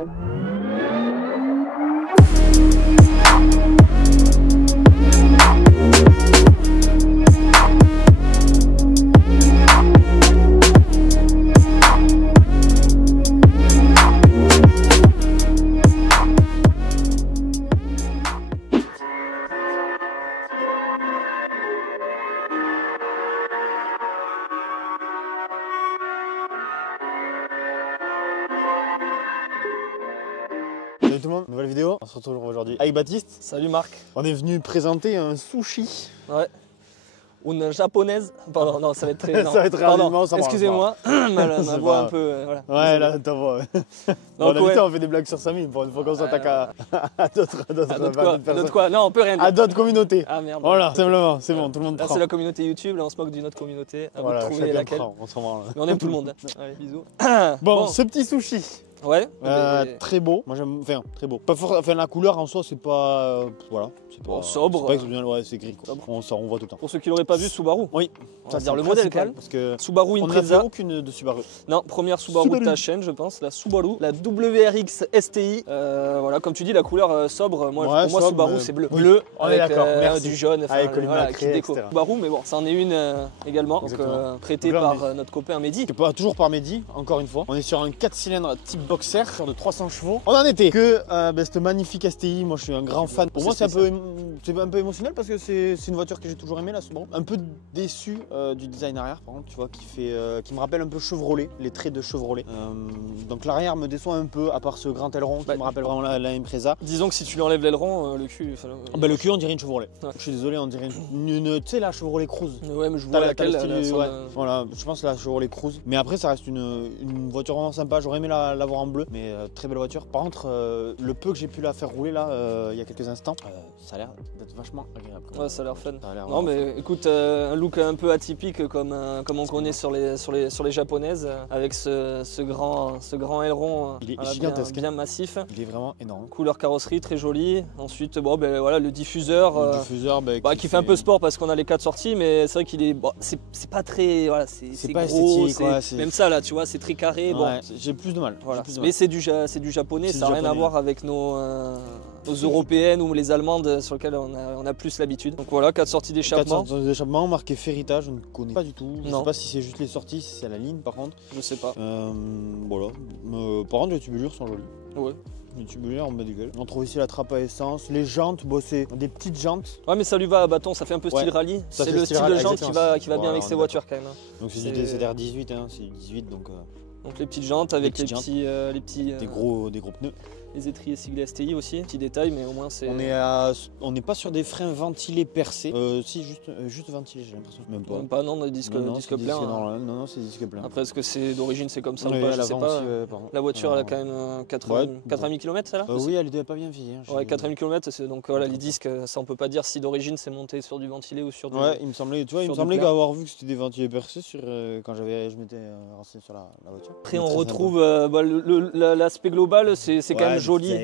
Salut tout le monde, nouvelle vidéo, on se retrouve aujourd'hui avec Baptiste. Salut Marc. On est venu présenter un sushi. Ouais. Une japonaise. Pardon, non, ça va être très. Ça va être rapidement, ça va. Excusez-moi, ma voix un peu. Voilà. Ouais, là, ta voix. Bon, d'habitude, on fait des blagues sur Samy pour une fois qu'on s'attaque à d'autres personnes. Quoi non, on peut rien dire. À d'autres communautés. Ah merde. Voilà, simplement, c'est bon, tout le monde là, prend. c'est la communauté YouTube, là on se moque d'une autre communauté. À voilà, vous de trouver laquelle. Prend, on s'en branle. Mais on aime tout le monde. Allez, bisous. Bon, ce petit sushi. Ouais. Très beau. Moi j'aime. Enfin, très beau. Pas fort. Enfin, la couleur en soi, c'est pas. Voilà. C'est pas. Sobre. C'est pas exceptionnel. Ouais, c'est gris. Quoi. On voit tout le temps. Pour ceux qui l'auraient pas vu, Subaru. Oui. On va dire le modèle quand même. Parce que Subaru on Impreza. n'a fait aucune de Subaru. Non, première Subaru de ta chaîne, je pense. La Subaru. La WRX STI. Voilà, comme tu dis, la couleur sobre. Moi, ouais, pour moi, Subaru, c'est bleu. Oui. Bleu. On est d'accord. Du jaune. Avec voilà, qui déco. Subaru, mais bon, ça en est une également. Donc, prêtée par notre copain Mehdi. Toujours par Mehdi, encore une fois. On est sur un 4 cylindres type boxer de 300 chevaux. On en était que cette magnifique STI. Moi, je suis un grand fan. Pour moi, c'est un peu émotionnel parce que c'est une voiture que j'ai toujours aimée, la Subaru. Un peu déçu du design arrière, par contre, tu vois, qui me rappelle un peu Chevrolet, les traits de Chevrolet. Donc l'arrière me déçoit un peu, à part ce grand aileron qui me rappelle vraiment la Impreza. Disons que si tu lui enlèves l'aileron, le cul. Le cul, on dirait une Chevrolet. Ouais. Je suis désolé, on dirait tu sais, la Chevrolet Cruze. Ouais, mais je vois laquelle. Voilà, je pense la Chevrolet Cruze. Mais après, ça reste une voiture vraiment sympa. J'aurais aimé l'avoir en bleu, mais très belle voiture. Par contre, le peu que j'ai pu la faire rouler là, il y a quelques instants, ça a l'air d'être vachement agréable. Ouais, ça a l'air fun. Non, mais écoute, un look un peu atypique comme on connaît sur les japonaises, avec ce grand aileron. Il est gigantesque, bien massif. Il est vraiment énorme. Couleur carrosserie très jolie. Ensuite, voilà, le diffuseur. Qui fait un peu sport parce qu'on a les 4 sorties, mais c'est vrai qu'il est. C'est pas très. Voilà, c'est pas gros, esthétique. même ça là, tu vois, c'est très carré. Ouais, j'ai plus de mal. Voilà. Mais c'est du japonais, ça n'a rien à voir avec nos européennes ou les allemandes sur lesquelles on a plus l'habitude. Donc voilà, 4 sorties d'échappement. 4 sorties d'échappement marqué Ferrita, je ne connais pas du tout. Je ne sais pas si c'est juste les sorties, si c'est la ligne par contre. Je sais pas. Voilà. Par contre, les tubulures sont jolies. Ouais. Les tubulures en bas du gueule. On trouve ici la trappe à essence. Les jantes, c'est des petites jantes. Ouais, mais ça lui va à bâton, ça fait un peu style rallye. C'est le style de jante qui va bien avec ces voitures quand même. Donc c'est du DCR 18, hein, c'est du 18 donc les petites jantes avec les petits des gros pneus. Les étriers siglés STI aussi, petit détail, mais au moins c'est. On n'est pas sur des freins ventilés percés. Si, juste ventilés, j'ai l'impression. Même pas. Même pas, non, disque plein. Non, c'est disque plein. Après, est-ce que c'est d'origine, c'est comme ça ou pas, je sais pas. La voiture, elle a quand même 80 km, celle-là. Oui, elle est pas bien vieille. Ouais, 80 km, donc voilà, les disques, ça on peut pas dire si d'origine c'est monté sur du ventilé ou sur du. Ouais, il me semblait qu'avoir vu que c'était des ventilés percés quand je m'étais renseigné sur la voiture. Après, on retrouve l'aspect global, c'est quand même joli.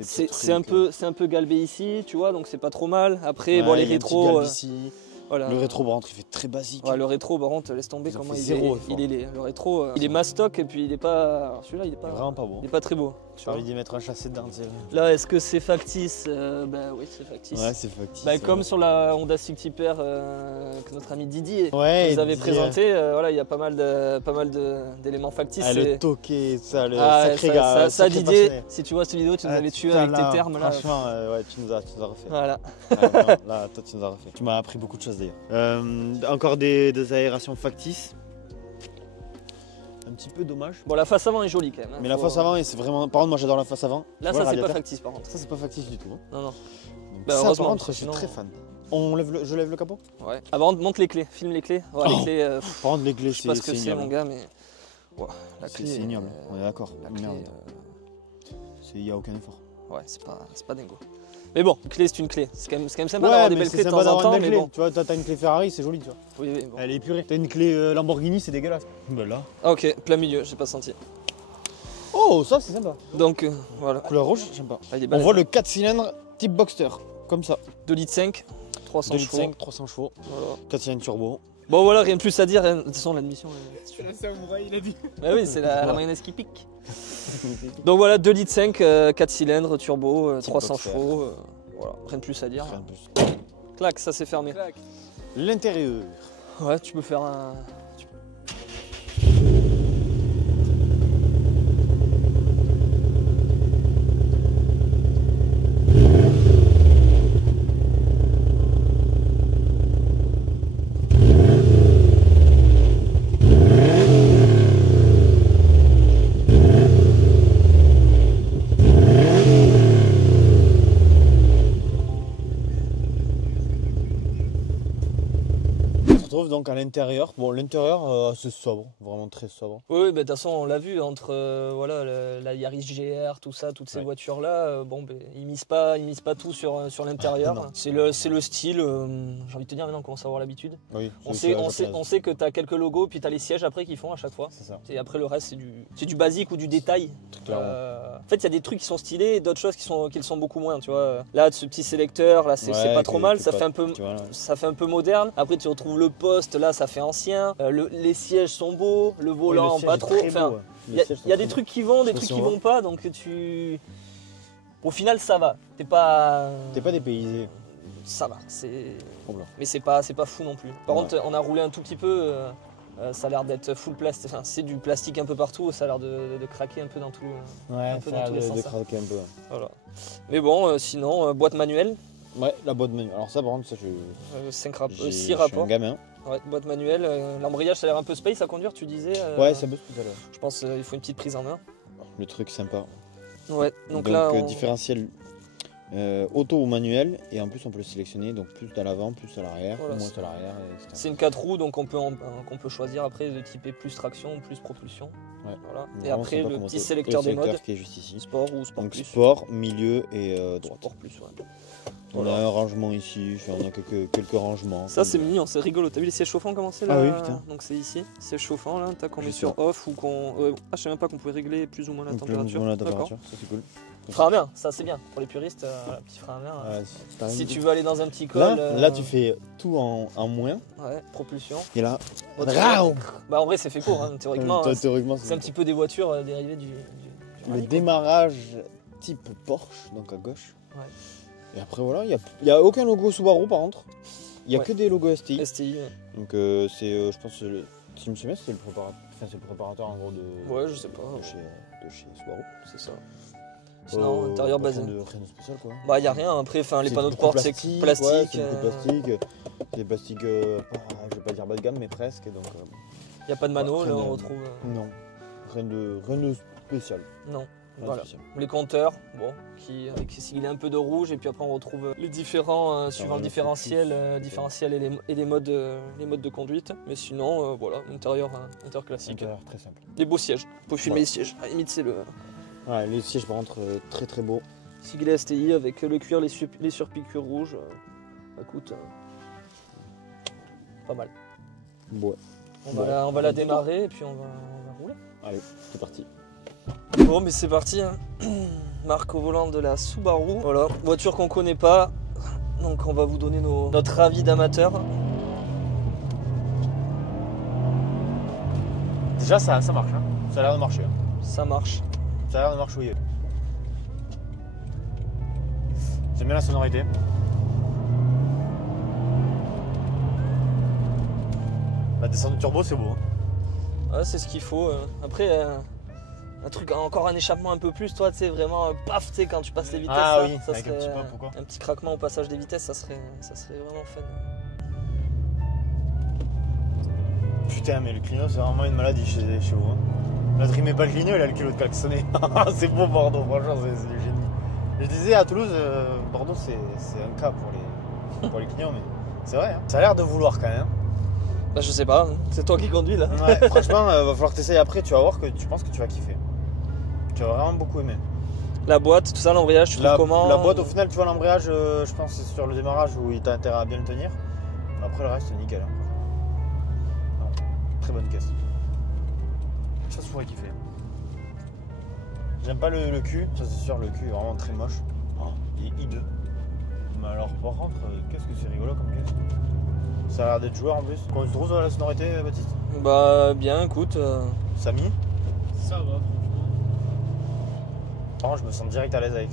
C'est un peu galbé ici, tu vois, donc c'est pas trop mal. Après, les rétros. Voilà. Le rétro par contre il fait très basique. Ouais, le rétro par contre laisse tomber comment il est. Le rétro il est mastoc et puis il est pas. Alors celui-là il est pas. Vraiment pas beau. Il est pas très beau. J'ai envie d'y mettre un chassé dedans. Là est-ce que c'est factice? Oui c'est factice. Ouais c'est factice. Comme sur la Honda City Pair que notre ami Didier nous avait présenté, il y a pas mal d'éléments factices. Le toqué, ça, le sacré gars. Ça Didier, si tu vois cette vidéo tu nous avais tué avec tes termes là. Franchement tu nous as refait. Voilà. Là toi tu nous as refait. Tu m'as appris beaucoup de choses d'ailleurs. Encore des aérations factices. Un petit peu dommage. Bon, la face avant est jolie quand même. Mais la face avant, c'est vraiment. Par contre, moi j'adore la face avant. Là, ça c'est pas factice par contre. Ça, c'est pas factice du tout. Non. Donc, ça, par contre, je suis très fan. Je lève le capot? Ouais. Ah, par contre, monte les clés, filme les clés. Ouais, les clés. Par contre, les clés, je sais pas ce que c'est, mon gars, mais. C'est ignoble, on est d'accord. Il n'y a aucun effort. Ouais, c'est pas dingo. Mais bon, une clé c'est une clé. C'est quand même sympa d'avoir des belles clés de temps en temps. Mais bon. Tu vois, t'as une clé Ferrari, c'est joli, tu vois. Oui, bon. Elle est épurée. T'as une clé Lamborghini, c'est dégueulasse. Là. Ah, ok, plein milieu, j'ai pas senti. Oh, ça c'est sympa. Donc voilà. Couleur rouge, j'aime pas. On voit le 4 cylindres type Boxster, comme ça. 2,5 litres, 300 chevaux. 300 chevaux. Voilà. 4 cylindres turbo. Bon voilà, rien de plus à dire. De toute façon, l'admission. C'est la samouraï, il a dit. Bah oui, c'est la mayonnaise qui pique. Donc voilà, 2,5 litres, 4 cylindres, turbo, 300 chevaux. Voilà, rien de plus à dire. Rien de plus. Clac, ça s'est fermé. L'intérieur. Ouais, tu peux faire un. Donc à l'intérieur, bon l'intérieur c'est sobre, vraiment très sobre. Oui, bah, de toute façon on l'a vu entre voilà, la Yaris GR, tout ça, toutes ces voitures là, bon, bah, ils misent pas tout sur l'intérieur. C'est le style, j'ai envie de te dire maintenant on commence à avoir l'habitude. Oui, on sait que tu as quelques logos, puis tu as les sièges après qu'ils font à chaque fois. C'est ça. Et après le reste c'est du basique ou du détail. En fait il y a des trucs qui sont stylés et d'autres choses qui le sont beaucoup moins, tu vois. Là ce petit sélecteur là c'est pas trop mal, ça fait un peu moderne. Après tu retrouves le poste, là ça fait ancien, les sièges sont beaux, le volant pas trop, enfin il y a des trucs qui vont, des trucs qui vont pas, donc au final ça va, t'es pas dépaysé, ça va, mais c'est pas fou non plus. Par contre on a roulé un tout petit peu, ça a l'air d'être full plastique, enfin c'est du plastique un peu partout, ça a l'air de craquer un peu dans tout, de craquer un peu. Voilà. Mais bon, sinon boîte manuelle. Ouais, la boîte manuelle. Alors ça par contre, ça 6 rapports. Je suis un gamin. Ouais, boîte manuelle. L'embrayage ça a l'air un peu space à conduire, tu disais. Ouais, ça buzz tout à l'heure. Je pense qu'il faut une petite prise en main. Le truc sympa. Ouais, donc là. Différentiel auto ou manuel, et en plus on peut le sélectionner, donc plus à l'avant, plus à l'arrière, moins à l'arrière, etc. C'est une 4 roues, donc on peut choisir après de typer plus traction ou plus propulsion. Ouais. Voilà. Et après le petit sélecteur des modes. Qui est juste ici. Sport ou sport donc plus. Sport, milieu et droite. Sport plus, ouais. On a un rangement ici, on a quelques rangements. Ça c'est mignon, c'est rigolo. T'as vu les sièges chauffants comment c'est là? Ah oui, putain. Donc c'est ici, siège chauffant là, t'as qu'on met sur off ou qu'on. Je sais même pas qu'on pouvait régler plus ou moins la température. Ça c'est cool. Frein à main, ça c'est bien. Pour les puristes, petit frein à main. Si tu veux aller dans un petit col. Là tu fais tout en moins. Ouais, propulsion. Et là. Bah en vrai c'est fait pour, hein, théoriquement. Théoriquement c'est un petit peu des voitures dérivées du le démarrage type Porsche, donc à gauche. Ouais. Et après voilà, il n'y a aucun logo Subaru par contre. Il n'y a que des logos STI. STI, ouais. Donc c'est, je pense, si je me souviens, c'est le préparateur en gros de. Ouais, je sais pas. De chez Subaru. C'est ça. Sinon, intérieur basé. Rien de spécial quoi. Bah, il n'y a rien. Après, les panneaux de porte, c'est plastique. Ouais, c'est beaucoup de plastique. C'est des plastiques, je vais pas dire bas de gamme, mais presque. Donc. Il n'y a pas de mano, là on retrouve. Non. Rien de spécial. Non. Voilà. Les compteurs, bon, avec siglé un peu de rouge, et puis après on retrouve les différents suivant le différentiel, et les modes de conduite. Mais sinon, voilà, intérieur classique. Intérieur très simple. Des beaux sièges. Faut filmer les sièges. À la limite, c'est le. Ouais, les sièges par contre très très beaux. Siglé STI avec le cuir, les surpiqûres rouges. Ça coûte pas mal. Ouais. On va la démarrer et puis on va rouler. Allez, c'est parti. Bon, mais c'est parti, hein. Marque au volant de la Subaru. Voilà, voiture qu'on connaît pas. Donc on va vous donner notre avis d'amateur. Déjà ça marche, hein. Ça a l'air de marcher. Hein. Ça marche. Ça a l'air de marchouiller. J'aime bien la sonorité. La descente du turbo c'est beau. Hein. Ouais, c'est ce qu'il faut. Après, un truc, encore un échappement un peu plus, toi, tu sais, vraiment, paf, tu sais, quand tu passes les vitesses. Ah oui, ça avec serait, un petit pop ou quoi. Un petit craquement au passage des vitesses, ça serait vraiment fun. Putain, mais le Clio, c'est vraiment une maladie chez vous. Hein. Là, je rimais pas le Clio, il a le culot de klaxonner. C'est beau Bordeaux, franchement, c'est du génie. Je disais à Toulouse, Bordeaux, c'est un cas pour les Clios, mais c'est vrai. Hein. Ça a l'air de vouloir quand même. Bah, je sais pas, hein. C'est toi qui conduis là. Ouais, franchement, va falloir que tu essayes après, tu vas voir que tu penses que tu vas kiffer. Tu vas vraiment beaucoup aimer. La boîte, tout ça, l'embrayage, tu trouves comment? La boîte, au final, tu vois, l'embrayage, je pense que c'est sur le démarrage où il t'a intérêt à bien le tenir. Après, le reste, c'est nickel. Hein. Non, très bonne caisse. Ça se pourrait kiffer. J'aime pas le cul, ça c'est sûr, le cul est vraiment très moche. Il est hideux. Mais alors par contre, qu'est-ce que c'est rigolo comme caisse. Ça a l'air d'être joueur en plus. Comment tu trouves la sonorité, Baptiste? Bah bien, écoute. Samy? Ça va, franchement. Par contre, je me sens direct à l'aise avec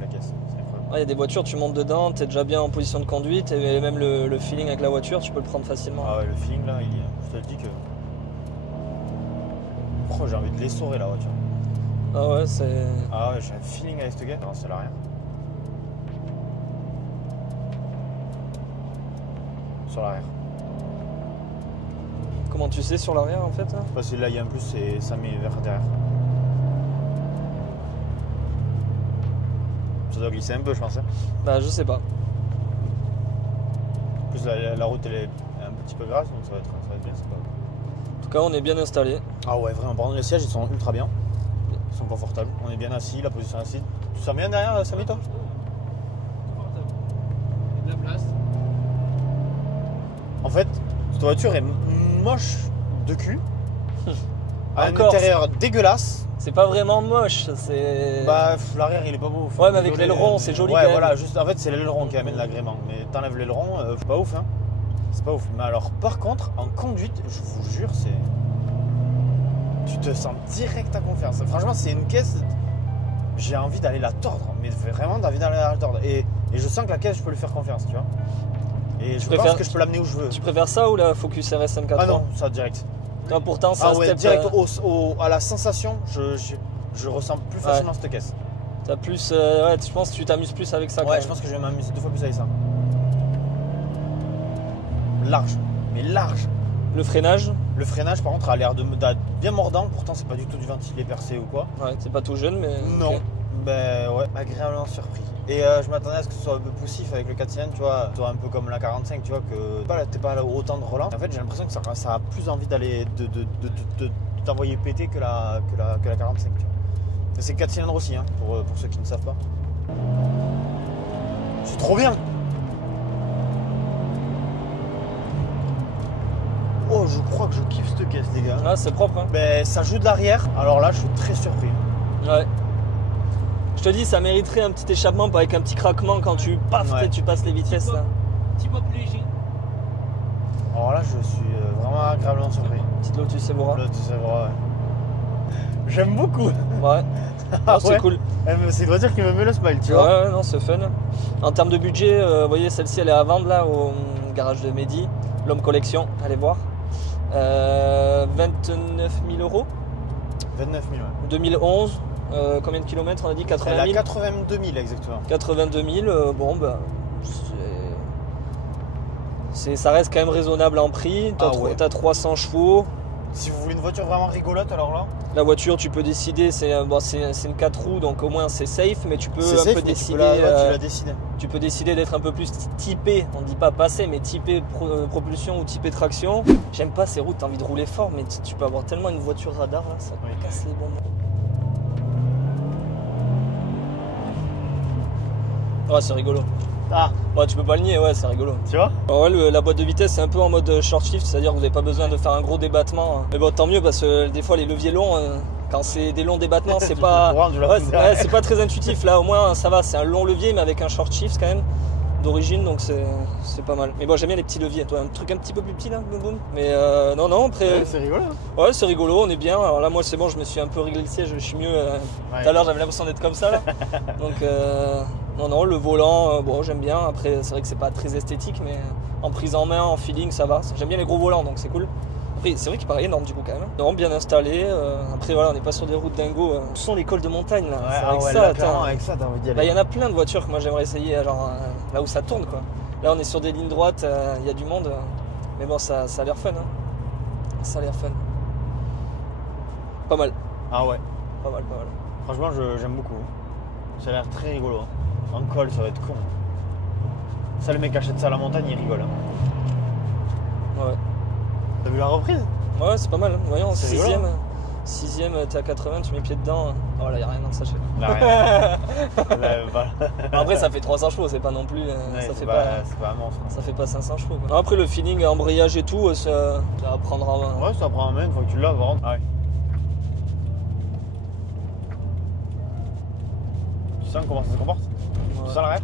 la caisse. C'est incroyable. Il y a des voitures, tu montes dedans, t'es déjà bien en position de conduite et même le feeling avec la voiture, tu peux le prendre facilement. Ah ouais, le feeling là, je te le dis que. Oh, j'ai envie de l'essorer la voiture. Ah ouais, c'est. Ah ouais, j'ai un feeling avec cette caisse. Non, c'est l'arrière. Sur l'arrière. Comment tu sais sur l'arrière en fait hein? Parce que là, il y a un plus, ça met vers derrière. Ça doit glisser un peu, je pense. Hein. Bah, je sais pas. En plus, la route, elle est un petit peu grasse, donc ça va être bien, c'est pas. En tout cas, on est bien installé. Ah ouais, vraiment. Par contre, les sièges, ils sont ultra bien. Ils sont confortables. On est bien assis, la position assise. Tu sens bien derrière, Samy, toi? Confortable. Il y a de la place. En fait, cette voiture est moche de cul. À Encore, l'intérieur, dégueulasse. C'est pas vraiment moche, c'est. Bah, l'arrière, il est pas beau. Ouais, mais avec l'aileron, c'est joli ouais, quand même. voilà, juste, en fait, c'est l'aileron qui amène l'agrément. Mais t'enlèves l'aileron, c'est pas ouf, hein. C'est pas ouf. Mais alors, par contre, en conduite, je vous jure, c'est. Tu te sens direct à confiance. Franchement, c'est une caisse. J'ai envie d'aller la tordre, mais vraiment envie d'aller la tordre. Et je sens que la caisse, je peux lui faire confiance, tu vois. Et je pense que je peux l'amener où je veux. Tu préfères ça ou la Focus RS M4? Ah non, ça direct. Toi, pourtant, ça Ah ouais, direct à la sensation, je ressens plus facilement cette caisse. T'as plus. Ouais, je pense que tu t'amuses plus avec ça. Ouais, je pense que je vais m'amuser 2 fois plus avec ça. Large, mais large. Le freinage? Le freinage, par contre, a l'air bien mordant. Pourtant, c'est pas du tout du ventilé percé ou quoi. Ouais, c'est pas tout jeune, mais. Non. Ok. Ben ouais, agréablement surpris. Et je m'attendais à ce que ce soit un peu poussif avec le 4 cylindres, tu vois, soit un peu comme la 45, tu vois, que t'es pas autant de relance. En fait, j'ai l'impression que ça a plus envie d'aller de t'envoyer péter que la 45, tu vois. C'est 4 cylindres aussi, hein, pour ceux qui ne savent pas. C'est trop bien. Oh, je crois que je kiffe cette caisse, les gars. Ah, c'est propre, hein. Ben, ça joue de l'arrière. Alors là, je suis très surpris. Ouais. Je te dis, ça mériterait un petit échappement avec un petit craquement quand tu tu passes les vitesses là. Petit peu plus léger. Alors là, je suis vraiment agréablement surpris. Petite Lotus Evora. Lotus Evora, ouais. J'aime beaucoup. Ouais. Ah, c'est ouais. cool. C'est une voiture qui me met le smile, tu vois. Ouais, non, c'est fun. En termes de budget, vous voyez, celle-ci, elle est à vendre là au garage de Mehdi. L'Homme Collection, allez voir. 29 000 euros. 29 000, ouais. 2011. Combien de kilomètres on a dit? 80 000. Elle a 82 000 exactement. 82 000, bon bah ça reste quand même raisonnable en prix. T'as 300 chevaux. Si vous voulez une voiture vraiment rigolote, alors là. La voiture, tu peux décider, c'est une 4 roues, donc au moins c'est safe, mais tu peux un peu décider. Tu peux décider d'être un peu plus typé, on dit pas passé, mais typé propulsion ou typé traction. J'aime pas ces routes, t'as envie de rouler fort, mais tu peux avoir tellement une voiture radar, là, ça te casse les bonbons. Ouais, c'est rigolo. Ah, ouais, tu peux pas le nier, ouais, c'est rigolo. tu vois. Ouais, la boîte de vitesse, c'est un peu en mode short shift, c'est-à-dire que vous n'avez pas besoin de faire un gros débattement. Mais bon, tant mieux, parce que des fois, les leviers longs, quand c'est des longs débattements, c'est pas... Ouais, c'est pas très intuitif. Là, au moins, ça va, c'est un long levier, mais avec un short shift quand même, d'origine, donc c'est pas mal. Mais bon, j'aime bien les petits leviers. Toi, un truc un petit peu plus petit, là, boum boum. Mais non, après... Ouais, c'est rigolo. Ouais, c'est rigolo, on est bien. Alors là, moi, c'est bon, je me suis un peu réglissé, je suis mieux. Tout à l'heure, j'avais l'impression d'être comme ça, là. Donc... Non, le volant, bon, j'aime bien. Après, c'est vrai que c'est pas très esthétique, mais en prise en main, en feeling, ça va. J'aime bien les gros volants, donc c'est cool. Après, c'est vrai qu'il paraît énorme du coup, quand même. Non, bien installé. Après, voilà, on n'est pas sur des routes dingo. Ce sont les cols de montagne, là. Ouais, avec ça, t'as envie d'y aller. Bah, il y en a plein de voitures que moi j'aimerais essayer, genre là où ça tourne, quoi. Là, on est sur des lignes droites, il y a du monde. Mais bon, ça a l'air fun, hein. Ça a l'air fun. Pas mal. Ah ouais. Pas mal. Franchement, j'aime beaucoup. Ça a l'air très rigolo. En col, ça va être con. Ça, le mec achète ça à la montagne, il rigole. Ouais. T'as vu la reprise? Ouais, c'est pas mal. Voyons, C'est 6ème, t'es à 80, tu mets pied dedans. Oh là, y'a rien dans le sachet. Là, rien. Voilà. Après, ça fait 300 chevaux, c'est pas non plus. Ouais, c'est pas un monstre. Ça fait pas 500 chevaux. Quoi. Après, le feeling, embrayage et tout, ça va prendre en main. Ouais, ça prend en main une fois que tu l'as, vraiment. Ah ouais. Tu sens comment ça se comporte? Ouais. Tu sens l'arrêt?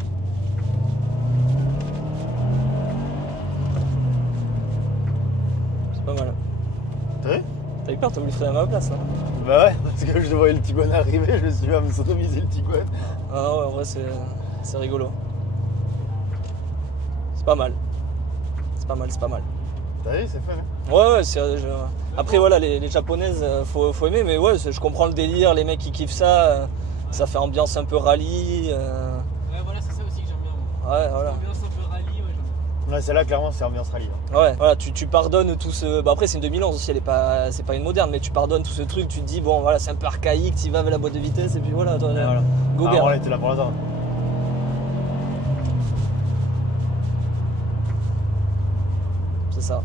T'as eu peur, t'as voulu freiner à ma place là. Bah ouais, parce que je voyais le Tiguan arriver, je me suis dit à me sodomiser le Tiguan. Ah ouais, en vrai c'est rigolo. C'est pas mal. C'est pas mal, c'est pas mal. T'as vu, c'est fun hein. Ouais, après voilà, les japonaises, faut aimer, mais ouais, je comprends le délire, les mecs qui kiffent ça, ça fait ambiance un peu rallye. Ouais, voilà, c'est ça aussi que j'aime bien. Ouais, voilà. Ambiance un peu rallye, ouais, j'aime bien. Ouais, celle-là, clairement, c'est ambiance rallye. Hein. Ouais, voilà, tu pardonnes tout ce. Bah après, c'est une 2011 aussi, c'est pas une moderne, mais tu pardonnes tout ce truc, tu te dis, bon, voilà, c'est un peu archaïque, tu vas avec la boîte de vitesse, et puis voilà, toi, Voilà. go Ah, bien. on était là pour l'attendre. C'est ça.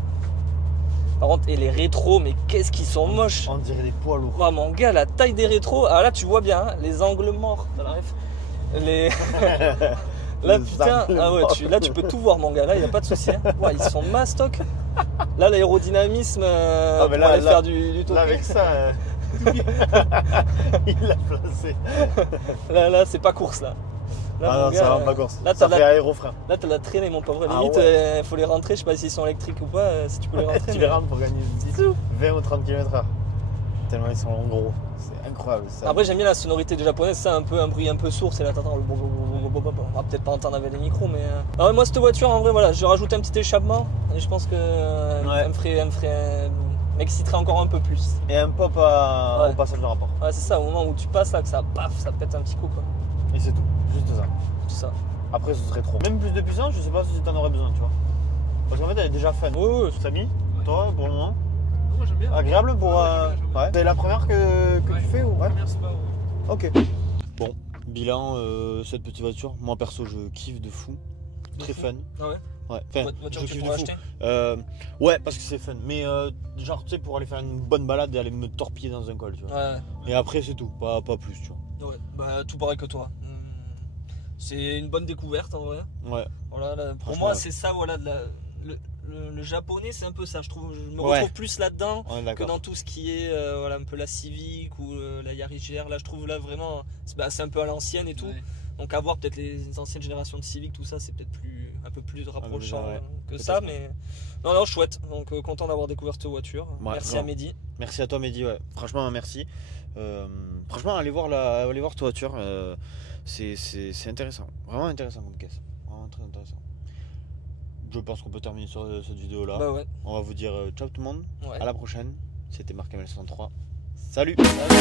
Par contre, et les rétros, mais qu'est-ce qu'ils sont moches. On dirait des poids lourds. Oh, mon gars, la taille des rétros, ah là, tu vois bien, hein, les angles morts, t'as la ref. Les. Là, putain, ah ouais, là tu peux tout voir, mon gars. Là, il n'y a pas de souci. Hein. Ouais, ils sont mastoc. Là, l'aérodynamisme pour aller faire du tour. Là, avec ça, il l'a placé. Là, c'est pas course là. Là, Ah non, gars, ça va pas course. Là, Ça fait aérofrein. Là, t'as la traînée, mon pauvre. Ah Limite, ouais. faut les rentrer. Je sais pas s'ils sont électriques ou pas. Si tu peux les rentrer. Tu les rentres pour gagner 10, 20 ou 30 km/h. Tellement ils sont gros. C'est incroyable. Ça. Après, j'aime bien la sonorité du japonais. C'est un bruit un peu sourd. C'est là, t'entends. On va peut-être pas entendre avec les micros, mais. Alors, moi, cette voiture, en vrai, voilà, je rajoute un petit échappement. Et je pense que. Elle m'exciterait encore un peu plus. Et un pop au passage de rapport. Ouais, c'est ça. Au moment où tu passes là, que ça paf, ça pète un petit coup, quoi. Et c'est tout. Juste ça. C'est ça. Après, ce serait trop. Même plus de puissance, je sais pas si t'en aurais besoin, tu vois. Parce qu'en fait, elle est déjà fan. Ouais. Samy, toi, pour le moment, Moi, j'aime bien. agréable pour. J'aime bien. Ouais. C'est la première que tu fais ou ouais. Première Subaru. Ok. Bon, bilan, cette petite voiture, moi perso, je kiffe de fou. Très fun. Ah ouais. Ouais. Enfin, Voiture je que tu kiffe de pourrais fou. acheter. Ouais, parce que c'est fun. Mais genre, tu sais, pour aller faire une bonne balade et aller me torpiller dans un col, tu vois. Ouais. Et après, c'est tout. Pas plus, tu vois. Ouais. Bah, tout pareil que toi. C'est une bonne découverte en vrai. Ouais. Voilà, pour Franchement, moi, ouais. c'est ça, voilà, le japonais, c'est un peu ça. Je me retrouve plus là-dedans que dans tout ce qui est voilà, un peu la Civic ou la Yaris GR. Là, je trouve là vraiment, c'est un peu à l'ancienne et tout. Ouais. Donc à voir peut-être les anciennes générations de Civic, tout ça, c'est peut-être un peu plus rapprochant ouais. que Peut-être, ça, ouais. mais non, chouette. Donc content d'avoir découvert cette voiture. Ouais, Merci non. à Mehdi. Merci à toi, Mehdi. Ouais. Franchement, merci. Franchement, allez voir ta voiture. C'est intéressant. Vraiment intéressant comme caisse. Vraiment très intéressant. Je pense qu'on peut terminer sur cette vidéo là. Bah ouais. On va vous dire ciao tout le monde. Ouais. À la prochaine. C'était Marc ML 63. Salut. Salut.